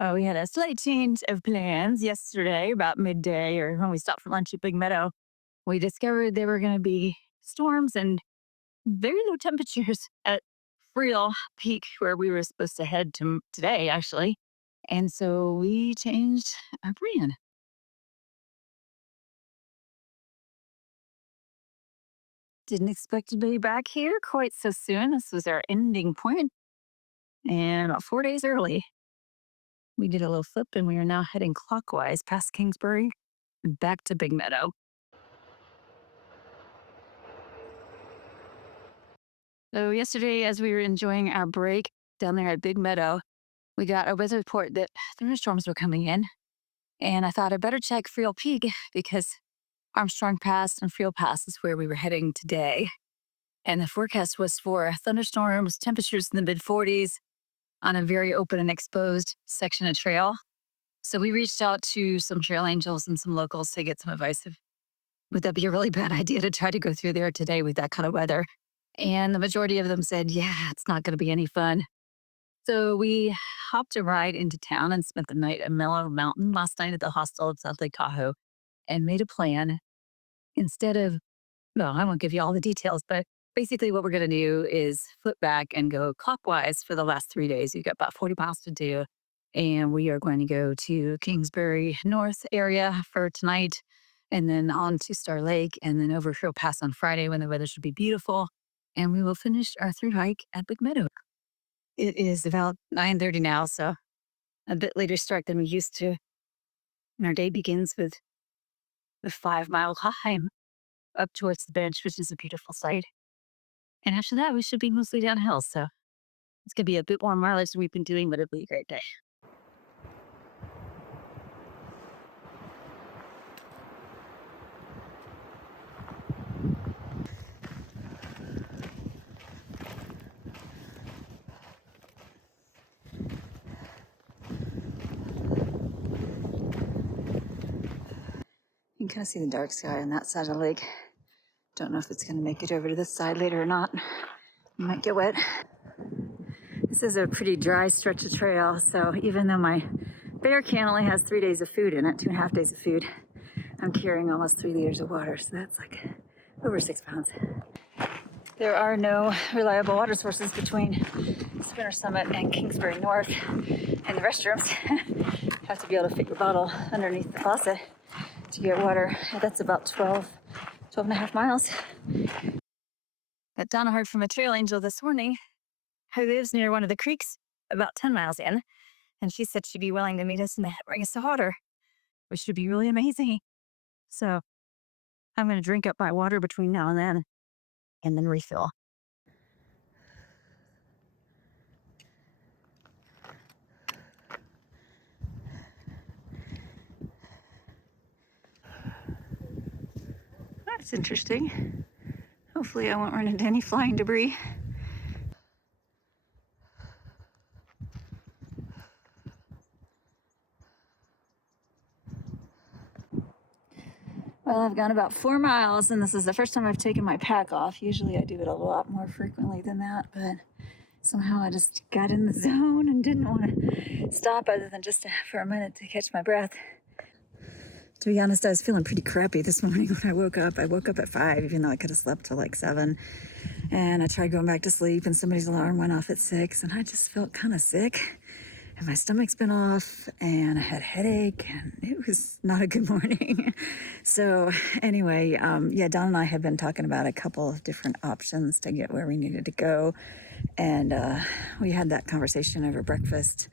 We had a slight change of plans yesterday about midday or when we stopped for lunch at Big Meadow. We discovered there were going to be storms and very low temperatures at Real Peak, where we were supposed to head to today, actually. And so we changed our plan. Didn't expect to be back here quite so soon. This was our ending point, and about 4 days early, we did a little flip and we are now heading clockwise past Kingsbury and back to Big Meadow. So, yesterday, as we were enjoying our break down there at Big Meadow, we got a weather report that thunderstorms were coming in. And I thought I better check Friel Peak because Armstrong Pass and Friel Pass is where we were heading today. And the forecast was for thunderstorms, temperatures in the mid 40s on a very open and exposed section of trail. So we reached out to some trail angels and some locals to get some advice of would that be a really bad idea to try to go through there today with that kind of weather? And the majority of them said, yeah, it's not going to be any fun. So we hopped a ride into town and spent the night at Mellow Mountain last night at the hostel at South Lake Tahoe and made a plan instead of, well, I won't give you all the details, but basically what we're going to do is flip back and go clockwise for the last 3 days. We've got about 40 miles to do. And we are going to go to Kingsbury North area for tonight and then on to Star Lake and then over Hill Pass on Friday when the weather should be beautiful. And we will finish our through hike at Big Meadow. It is about 9:30 now, so a bit later start than we used to. And our day begins with the 5 mile climb up towards the bench, which is a beautiful sight. And after that, we should be mostly downhill. So it's going to be a bit more mileage than we've been doing, but it'll be a great day. You can kind of see the dark sky on that side of the lake. Don't know if it's going to make it over to this side later or not. You might get wet. This is a pretty dry stretch of trail, so even though my bear can only has 3 days of food in it, 2.5 days of food, I'm carrying almost 3 liters of water, so that's like over 6 pounds. There are no reliable water sources between Spinner Summit and Kingsbury North, and the restrooms you have to be able to fit your bottle underneath the faucet to get water. That's about 12 and a half miles. But Donna heard from a trail angel this morning who lives near one of the creeks about 10 miles in, and she said she'd be willing to meet us and bring us some water, which would be really amazing. So I'm going to drink up my water between now and then refill. That's interesting. Hopefully I won't run into any flying debris. Well, I've gone about 4 miles, and this is the first time I've taken my pack off. Usually I do it a lot more frequently than that, but somehow I just got in the zone and didn't want to stop other than just for a minute to catch my breath. To be honest, I was feeling pretty crappy this morning when I woke up. I woke up at 5, even though I could have slept till like 7. And I tried going back to sleep, and somebody's alarm went off at 6, and I just felt kind of sick. And my stomach's been off, and I had a headache, and it was not a good morning. So anyway, yeah, Don and I had been talking about a couple of different options to get where we needed to go. And we had that conversation over breakfast.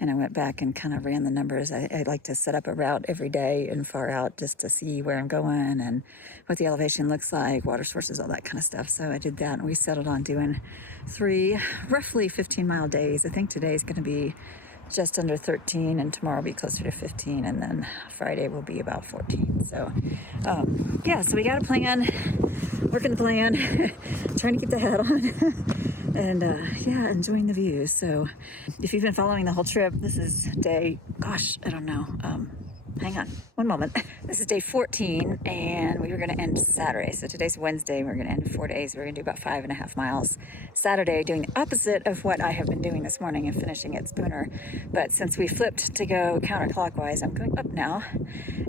And I went back and kind of ran the numbers. I like to set up a route every day and far out just to see where I'm going and what the elevation looks like, water sources, all that kind of stuff. So I did that, and we settled on doing 3 roughly 15-mile days. I think today's going to be just under 13, and tomorrow will be closer to 15, and then Friday will be about 14. So yeah, so we got a plan, working the plan, trying to keep the head on, and yeah, enjoying the views. So if you've been following the whole trip, this is day, gosh, I don't know, Hang on one moment. This is day 14 and we were going to end Saturday. So today's Wednesday. We're going to end 4 days. We're going to do about 5.5 miles Saturday, doing the opposite of what I have been doing this morning and finishing at Spooner. But since we flipped to go counterclockwise, I'm going up now.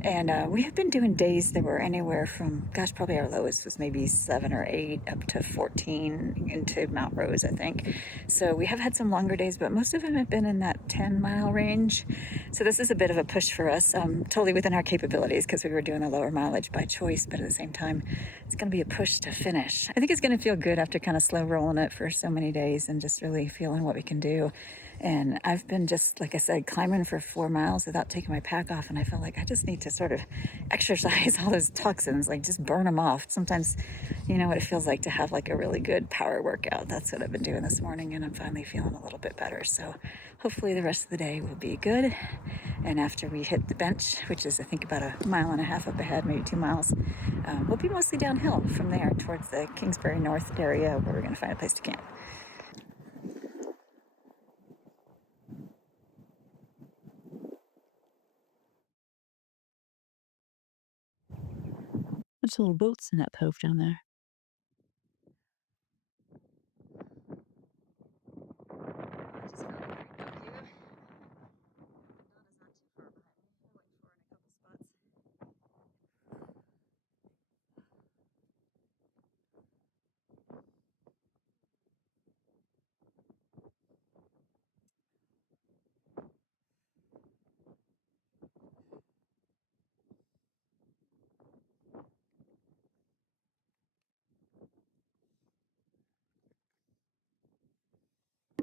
And we have been doing days that were anywhere from, gosh, probably our lowest was maybe 7 or 8 up to 14 into Mount Rose, I think. So we have had some longer days, but most of them have been in that 10-mile range. So this is a bit of a push for us, totally within our capabilities because we were doing the lower mileage by choice, but at the same time, it's going to be a push to finish. I think it's going to feel good after kind of slow rolling it for so many days and just really feeling what we can do. And I've been just, like I said, climbing for 4 miles without taking my pack off. And I felt like I just need to sort of exercise all those toxins, like just burn them off. Sometimes, you know what it feels like to have like a really good power workout. That's what I've been doing this morning. And I'm finally feeling a little bit better. So hopefully the rest of the day will be good. And after we hit the bench, which is I think about 1.5 miles up ahead, maybe 2 miles, we'll be mostly downhill from there towards the Kingsbury North area where we're going to find a place to camp. There's little boats in that cove down there.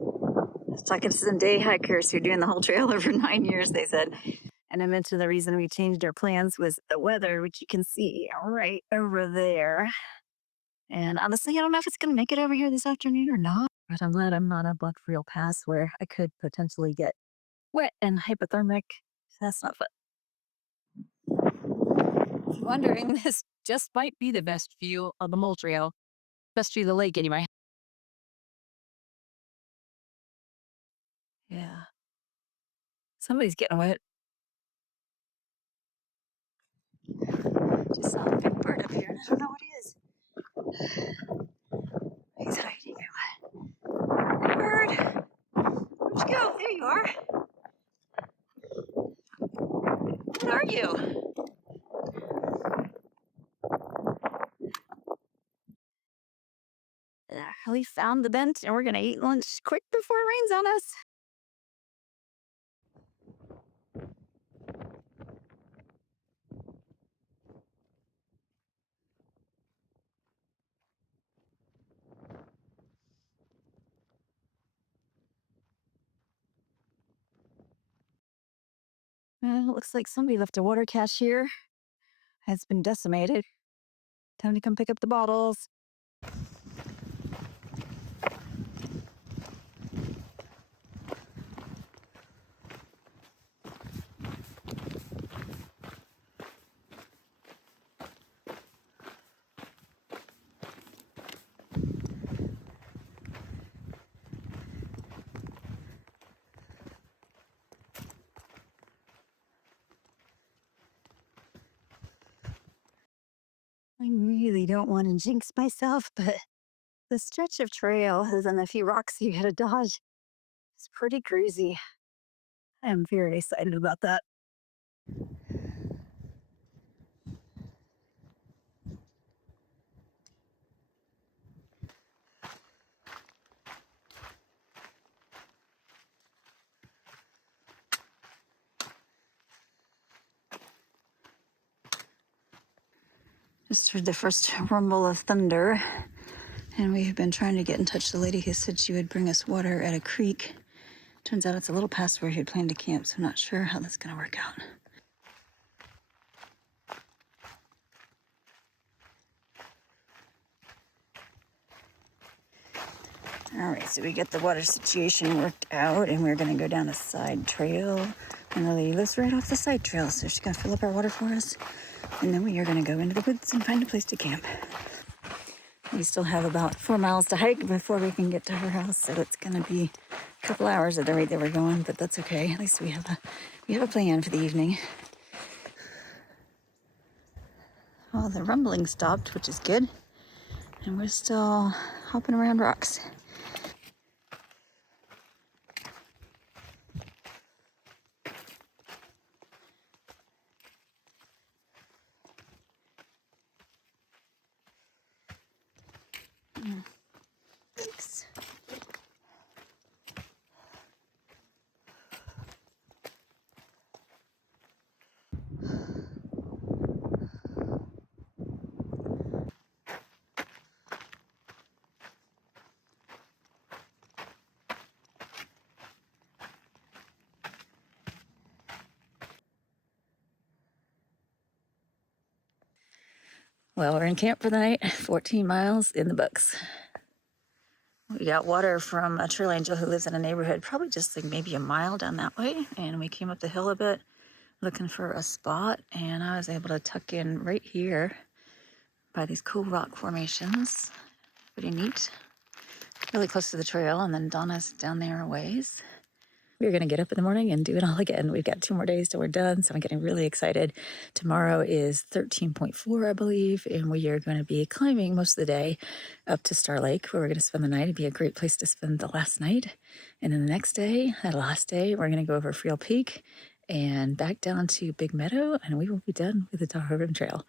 I was talking to some day hikers who are doing the whole trail over 9 years, they said. And I mentioned the reason we changed our plans was the weather, which you can see right over there. And honestly, I don't know if it's going to make it over here this afternoon or not, but I'm glad I'm not on Black Reel Pass where I could potentially get wet and hypothermic. That's not fun. If you're wondering, this just might be the best view of the mole trail. Best view of the lake, anyway. Yeah. Somebody's getting wet. Just saw a big bird up here, and I don't know what he is. He's hiding. Bird! Where'd you go? There you are. What are you? We found the bench and we're gonna eat lunch quick before it rains on us. It looks like somebody left a water cache here. It's been decimated. Time to come pick up the bottles. I really don't want to jinx myself, but the stretch of trail and a few rocks you gotta dodge is pretty crazy. I am very excited about that. Just heard the first rumble of thunder, and we have been trying to get in touch with the lady who said she would bring us water at a creek. Turns out it's a little past where he had planned to camp, so I'm not sure how that's gonna work out. All right, so we get the water situation worked out, and we're gonna go down a side trail. And the lady lives right off the side trail, so she's gonna fill up our water for us. And then we are gonna go into the woods and find a place to camp. We still have about 4 miles to hike before we can get to her house, so it's gonna be a couple hours at the rate that we're going, but that's okay. At least we have a plan for the evening. Well, the rumbling stopped, which is good. And we're still hopping around rocks. Thanks. Well, we're in camp for the night, 14 miles in the books. We got water from a trail angel who lives in a neighborhood, probably just like maybe a mile down that way. And we came up the hill a bit looking for a spot, and I was able to tuck in right here by these cool rock formations. Pretty neat. Really close to the trail, and then Donna's down there a ways. We're going to get up in the morning and do it all again. We've got 2 more days till we're done, so I'm getting really excited. Tomorrow is 13.4, I believe, and we are going to be climbing most of the day up to Star Lake, where we're going to spend the night. It'd be a great place to spend the last night. And then the next day, that last day, we're going to go over Freel Peak and back down to Big Meadow, and we will be done with the Tahoe Rim Trail.